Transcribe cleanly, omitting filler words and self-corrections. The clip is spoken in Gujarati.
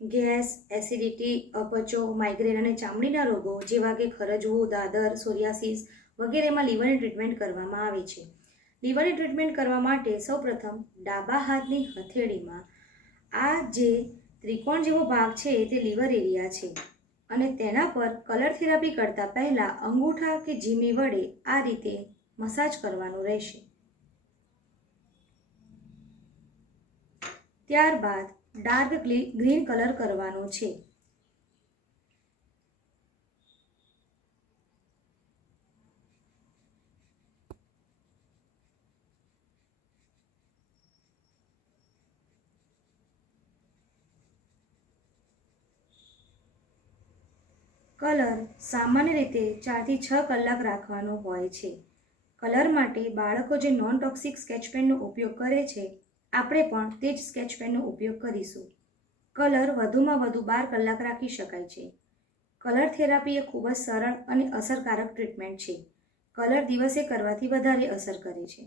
ગેસ, એસિડિટી, અપચો, માઇગ્રેન અને ચામડીના રોગો જેવા કે ખરજવું, દાદર, સોરિયાસિસ વગેરેમાં લીવરની ટ્રીટમેન્ટ કરવામાં આવે છે. લીવરની ટ્રીટમેન્ટ કરવા માટે સૌપ્રથમ ડાબા હાથની હથેળીમાં આ જે ત્રિકોણ જેવો ભાગ છે તે લીવર એરિયા છે અને તેના પર કલર થેરાપી કરતાં પહેલાં અંગૂઠા કે જીમી વડે આ રીતે મસાજ કરવાનું રહેશે. ત્યારબાદ ડાર્ક ગ્રીન કલર કરવાનો છે. કલર સામાન્ય રીતે 4 થી 6 કલાક રાખવાનો હોય છે. કલર માટે બાળકો જે નોન ટોક્સિક સ્કેચ પેનનો ઉપયોગ કરે છે, આપણે પણ તે જ સ્કેચ પેનનો ઉપયોગ કરીશું. કલર વધુમાં વધુ 12 કલાક રાખી શકાય છે. કલર થેરાપી એ ખૂબ જ સરળ અને અસરકારક ટ્રીટમેન્ટ છે. કલર દિવસે કરવાથી વધારે અસર કરે છે.